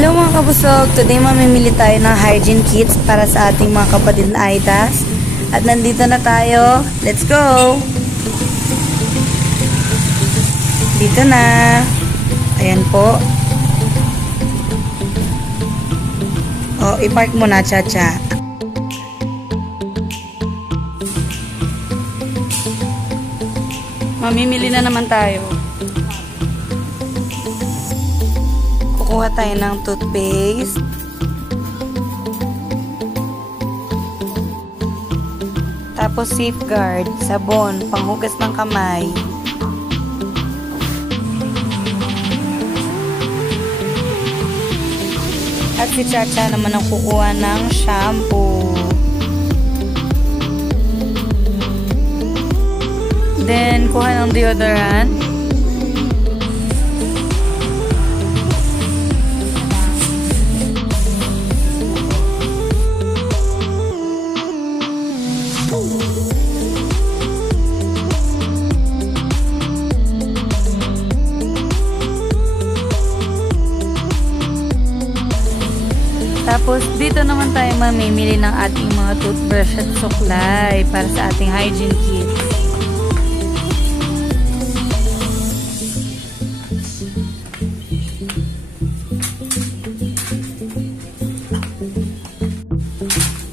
Hello mga kabusog! Today mamimili tayo ng hygiene kits para sa ating mga kapatid na Aitas. At nandito na tayo. Let's go! Dito na. Ayan po. O, i-park mo na, Chacha. Mamimili na naman tayo. Kukuha tayo ng toothpaste. Tapos safeguard, sabon, panghugas ng kamay. At si Chacha naman ang kukuha ng shampoo. Then, kuha ng deodorant. Tapos, dito naman tayo mamimili ng ating mga toothbrush at suklay para sa ating hygiene kit.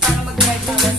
Para mag-drive na lang.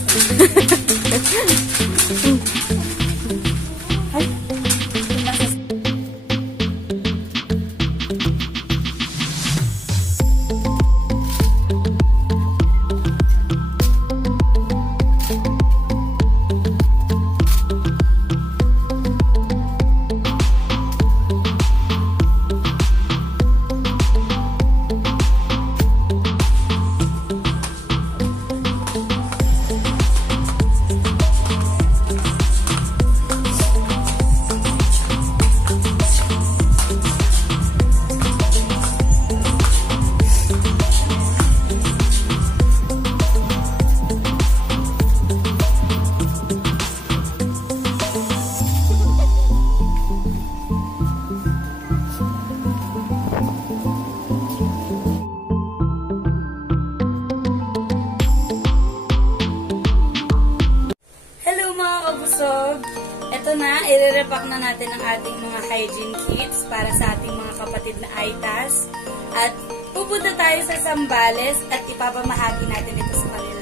Ito na, i-repack na natin ang ating mga hygiene kits para sa ating mga kapatid na Aitas. At pupunta tayo sa Zambales at ipapamahagi natin ito sa kanila.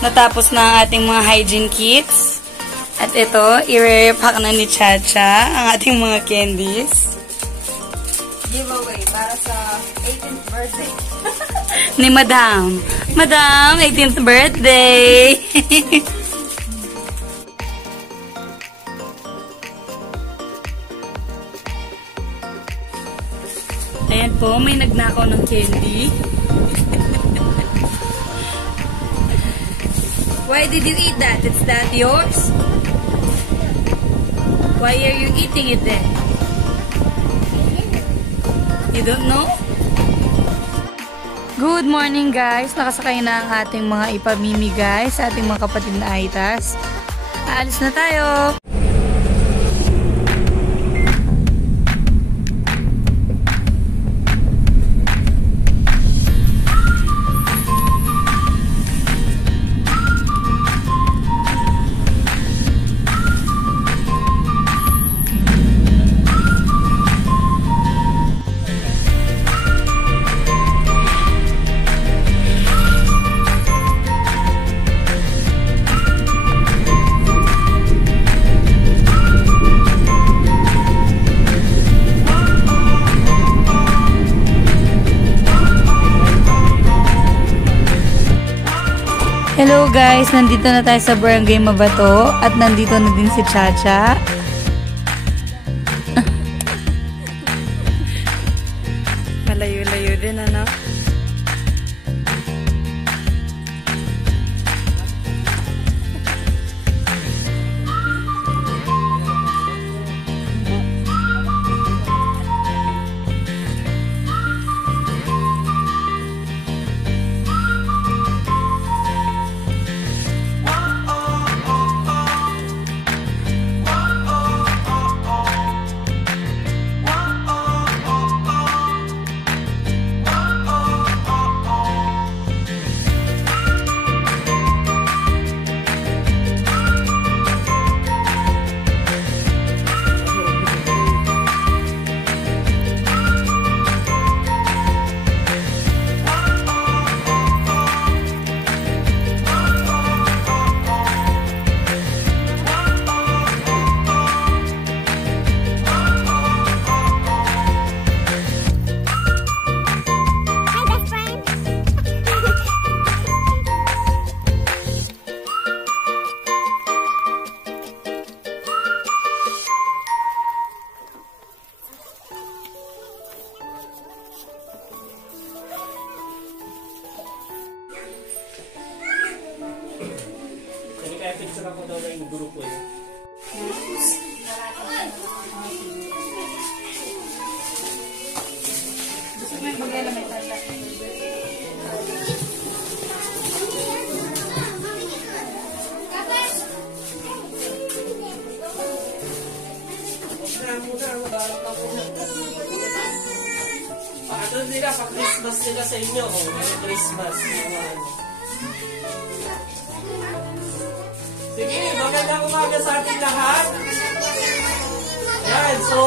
Natapos na ang ating mga hygiene kits. At ito, i-repack na ni Chacha ang ating mga candies. Giveaway para sa 18th birthday. Ni Madam. Madam, 18th birthday! Ayan po, may nagnakaw ng candy. Why did you eat that? Is that yours? Why are you eating it then? You don't know? Good morning guys! Nakasakay na ang ating mga ipamimigay sa ating mga kapatid na Aitas. Aalis na tayo! Hello guys, nandito na tayo sa Barangay Mabato at nandito na din si Chacha. Malayo-layo din, ano? Picture ako daw ng grupo yun. Gusto mo yung bagay may tala. Doon nila, pa-Christmas nila sa inyo. Merry Christmas. Sige, magandang umaga sa ating lahat. Yan, so,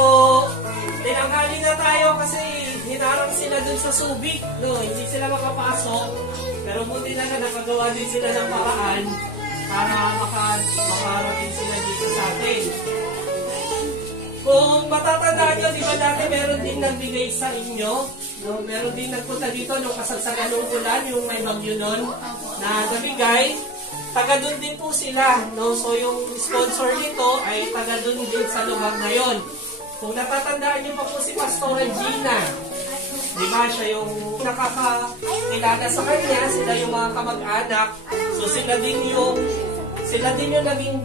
tinanghali na tayo kasi hinarang sila dun sa Subic. No, hindi sila makapasok. Pero buti na nakagawa din sila ng paraan para makarating sila dito sa atin. Kung matatandaan nyo, di ba dati meron din nagbigay sa inyo? No, meron din nagpunta dito nung kasagsagan ng ulan, yung may bagyo nun, na nabigay. Taga doon din po sila, no? So yung sponsor nito ay taga doon din sa lugar na yon. Kung natatandaan niyo pa po si Pastor Regina, di ba siya yung nakakilala sa kanya, sila yung mga kamag-anak. So sila din yung naging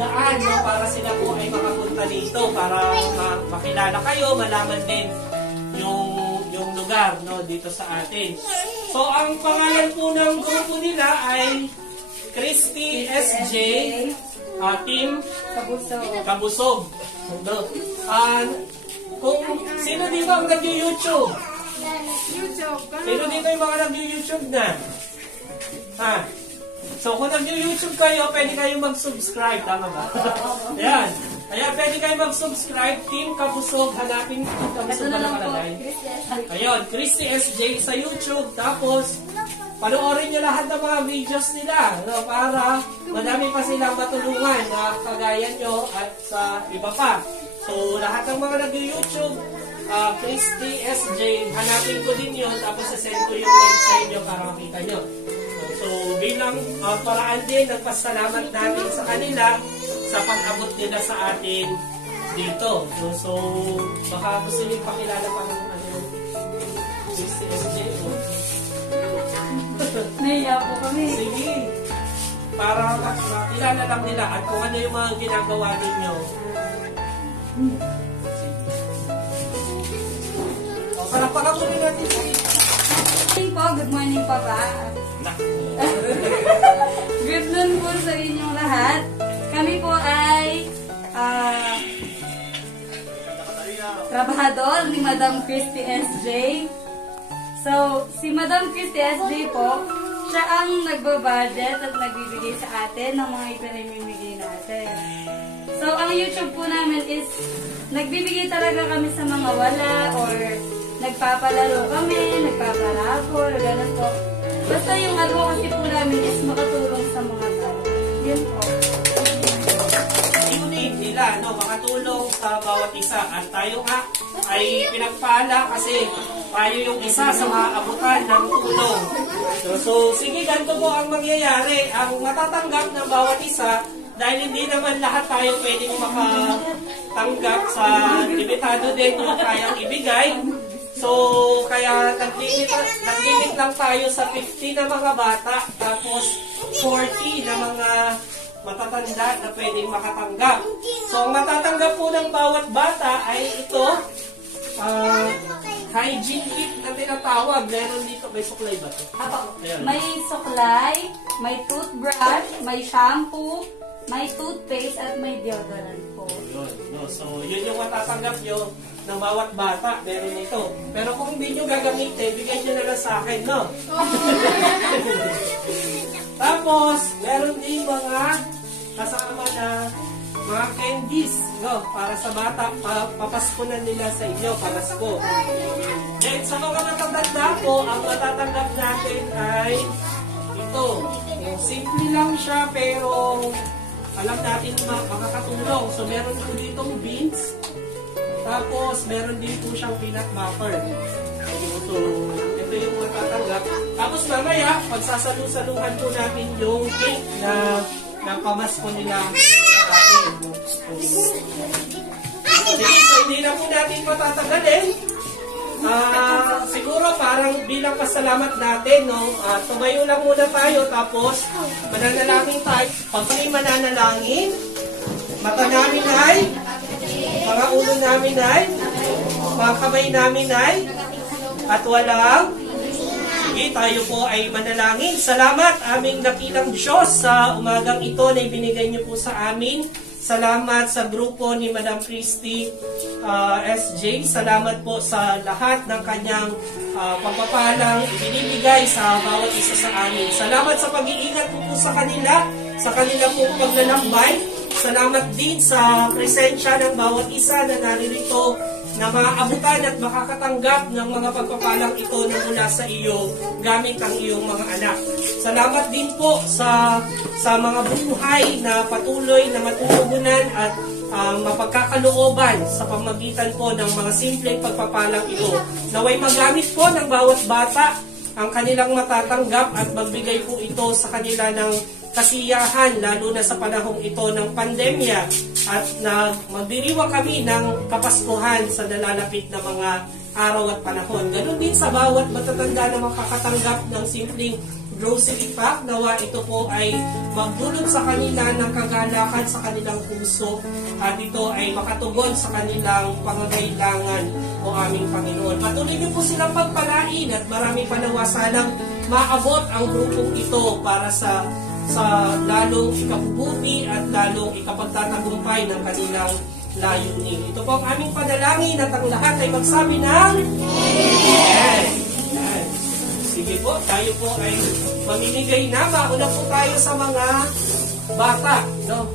daan, no? Para sila po ay makapunta dito, para makilala kayo, malaman din yung lugar, no? Dito sa atin. So ang pangalan po ng grupo nila ay Christy SJ Team Kabusog. Kung sino dito ang nag-YouTube? Sino dito yung mga nag-YouTube na? Ha? So kung nag-YouTube kayo, pwede kayo mag-subscribe. Tama ba? Ayan. Ayan, pwede kayo mag-subscribe. Team Kabusog. Hanapin Team Kabusog na nakalagay. Ayun, Christy SJ sa YouTube. Tapos panoorin nyo lahat ng mga videos nila, no, para madami pa silang matulungan na kagaya nyo at sa iba pa. So, lahat ng mga nag-YouTube, Christy SJ, hanapin ko din yun, tapos sasend ko yung link sa inyo para makita nyo. So, bilang paraan din, nagpasalamat natin sa kanila sa pag-abot nila sa atin dito. So, baka gusto nyo pakilala pa ng Christy SJ. Naiya po kami. Sige. Para makilala lang nila at kung ano yung mga ginagawa ninyo. Palakpakan mo rin natin. Good morning po ba? Good noon po sa inyong lahat. Kami po ay trabahador ni Madam Christy SJ. So, si Madam Christy SJ po, siya ang nagbabudget at nagbibigay sa atin ng mga ipinamimigay natin. So, ang YouTube po namin is, nagbibigay talaga kami sa mga wala or nagpapalaro kami, nagpaparapol, gano'n po. Basta yung advocacy po namin is makatulong sa mga tao. Yun po. Unique nila, no? Makatulong sa bawat isa. At tayo nga ay pinagpala kasi tayo yung isa sa maabutan ng tulong. So sige, ganito po ang mangyayari. Ang matatanggap ng bawat isa, dahil hindi naman lahat tayo pwedeng makatanggap sa limitado din o kayang ibigay. So, kaya nag-limit lang tayo sa 50 na mga bata, tapos 40 na mga matatanda na pwedeng makatanggap. So, ang matatanggap po ng bawat bata ay ito, hygiene kit na tinatawag. Meron dito, may suklay ba ito? May suklay, may toothbrush, may shampoo, may toothpaste, at may deodorant po. Yun, no? So, yun yung matatanggap nyo ng bawat bata. Meron ito. Pero kung hindi nyo gagamitin, bigyan nyo na lang sa akin, no? Tapos, meron din mga kasama na mga candies, no? Para sa bata, papasko na nila sa inyo, papasko. Then, sa mga matatanda po, ang matatanggap natin ay ito. Simple lang siya, pero alam natin na makakatulong. So, meron po ditong beans. Tapos, meron din po siyang peanut butter. So, ito yung matatanggap. Tapos, mamaya, pagsasalusaluhan po natin yung cake na pamasko nila sa atin. So, hindi na po natin matatagalin. Siguro parang bilang pasalamat natin, no? Tumayo lang muna tayo, tapos mananalangin tayo. Pag kami mananalangin, mata namin ay, mga ulo namin ay, mga kamay namin ay, at walang, sige, tayo po ay manalangin. Salamat aming dakilang Diyos sa umagang ito na ibinigay niyo po sa amin. Salamat sa grupo ni Madam Christy SJ. Salamat po sa lahat ng kanyang pagpapalang ibinibigay sa bawat isa sa amin. Salamat sa pag-iingat po sa kanila, sa kanila po paglalakbay. Salamat din sa presensya ng bawat isa na naririto na maabutan at makakatanggap ng mga pagpapalang ito na mula sa iyo gamit ang iyong mga anak. Salamat din po sa mga buhay na patuloy na matutugunan at mapagkakalooban sa pamagitan po ng mga simpleng pagpapalang ito. Naway magamit po ng bawat bata ang kanilang matatanggap at magbigay po ito sa kanila ng kasiyahan, lalo na sa panahong ito ng pandemya, at na magdiriwang kami ng kapaskuhan sa nalalapit na mga araw at panahon. Ganon din sa bawat matatanda na makakatanggap ng simpleng grocery pack, nawa ito po ay magdulot sa kanila ng kagalakan sa kanilang puso at ito ay makatugon sa kanilang pangangailangan o aming Panginoon. Patuloy niyo po silang pagpalain at marami pa nawa sanang maabot ang grupong ito para sa lalong ikabubuti at lalong ikapagtatagumpay ng kanilang layunin. Ito po ang aming panalangin at ang lahat ay magsabi ng Amen. Sige po, tayo po ay mamimigay na. Mauna po tayo sa mga bata, no?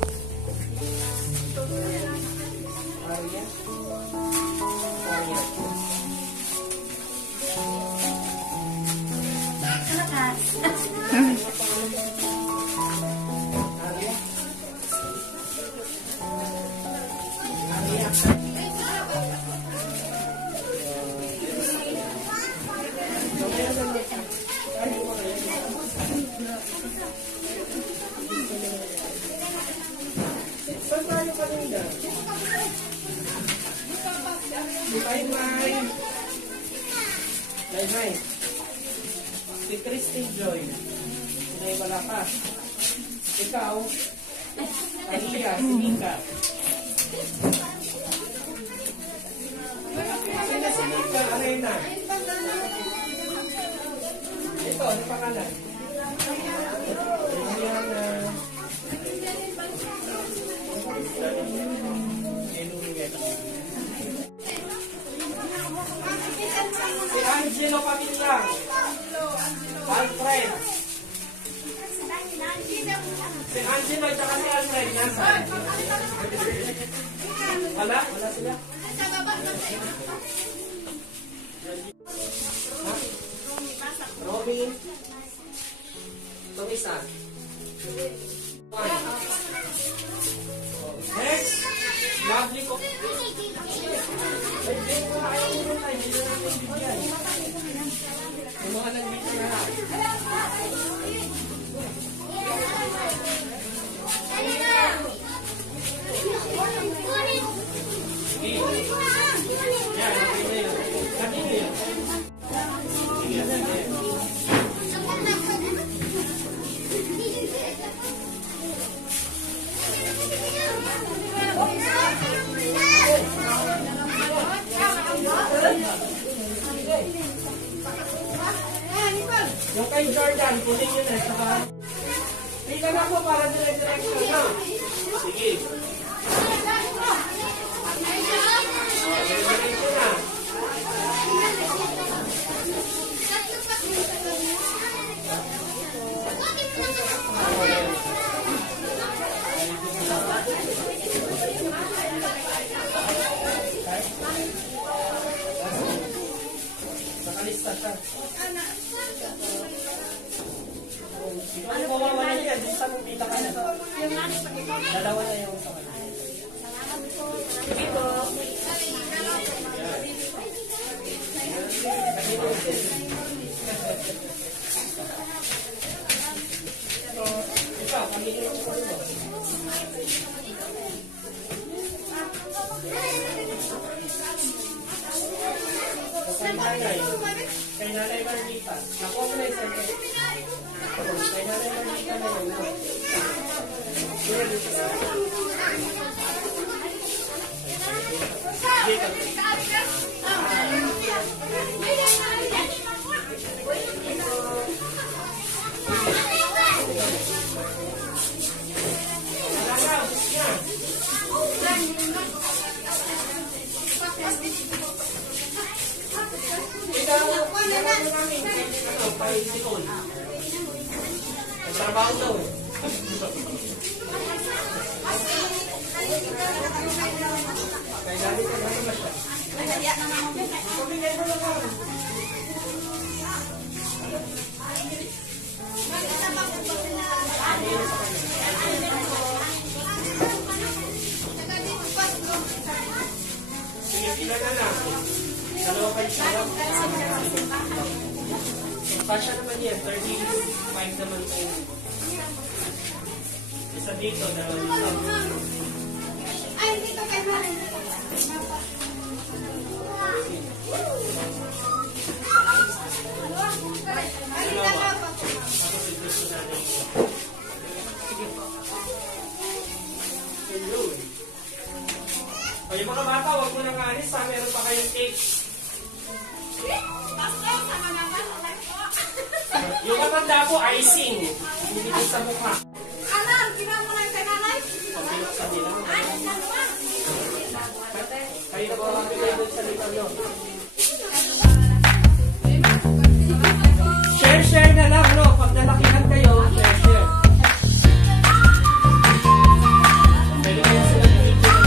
May si Christine Joy. Sinay wala ka. Ikaw, Aliyah, si Nika. Sina si Nika, Arena. Ito, ano pangalan? Eliana. Si Angelo Pamilang. Alfred. Si Angelo at si Alfred. Nasaan? Wala? Wala sila? Robin. Itong isa. Next. Lovely ko. Yung kay Jordan, kunin nyo na. Saka, pila na po para dire-direction na. Sige. Dire-direction na. Nakalista siya. Ano mo mawawala niya? Doon sa mong pita ka na. Dalawa na yung sa kanya. Sige po. Ikaw, pamilya yung sa mo. Kay Nanay Marlita. Nakuha mo na yung center. Kay Nanay Marlita na yun. Trabaho daw eh. Kaya dali ka naman na siya. Pabigay mo lang ako. Sige, pila na lang. Dalawa kayo siya. Pasya naman yan, 35 naman kayo. Isa dito, dalawa dito. Ay, dito kayo ba? Dalawa. Tapos ito sa nanay. Sige po. O yung mga bata, huwag mo nang alis ha. Meron pa kayong cake. Yung matanda po, icing. Hindi sa mukha. Alam, ginawa mo na yung kay nanay? Pagbiloksan nila. Ay, dalawa. Kayo na po ang bigay doon sa likod nyo. Share na lang, no? Pag nalakihan kayo, share. Pwede kayo sila dito sa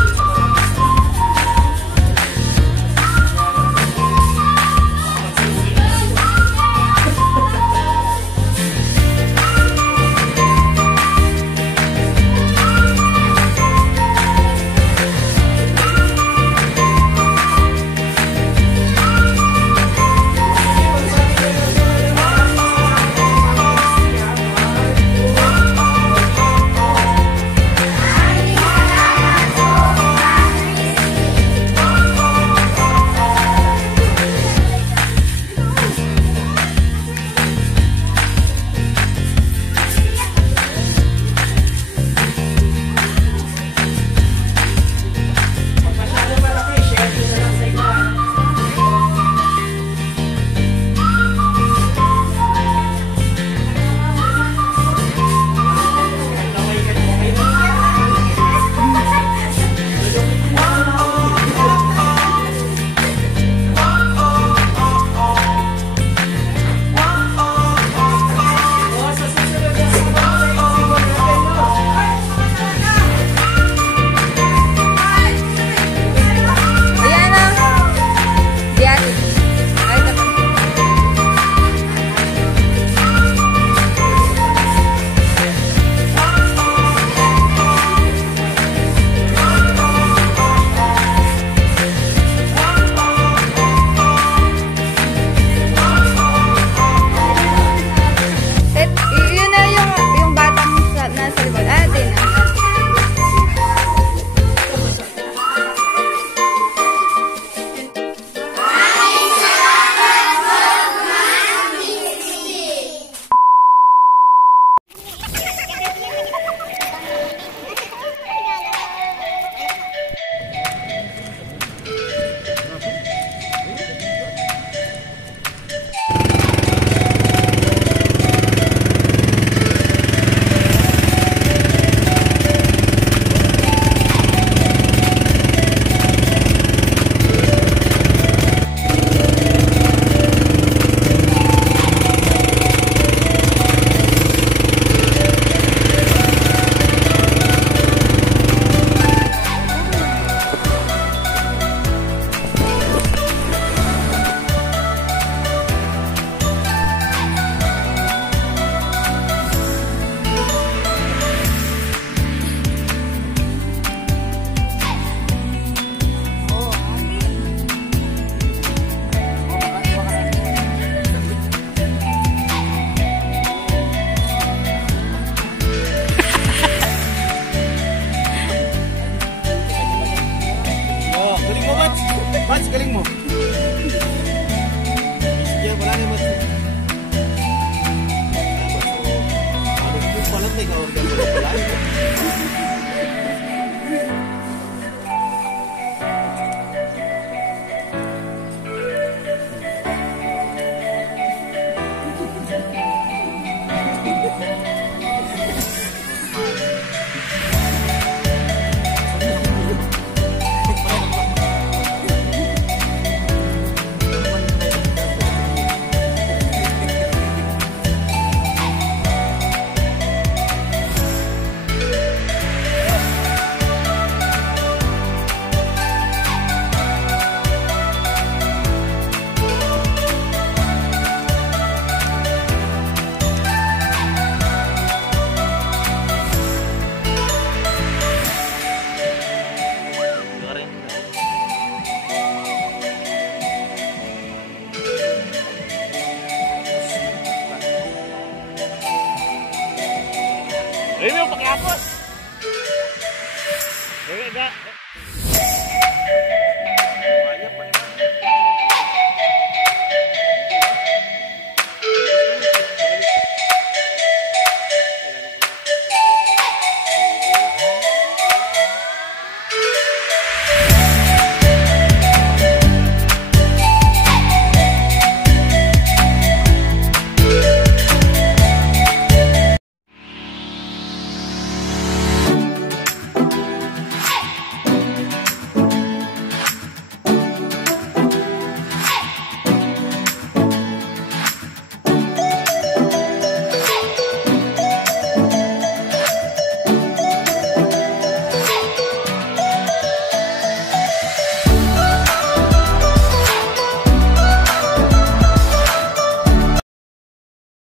Tapos,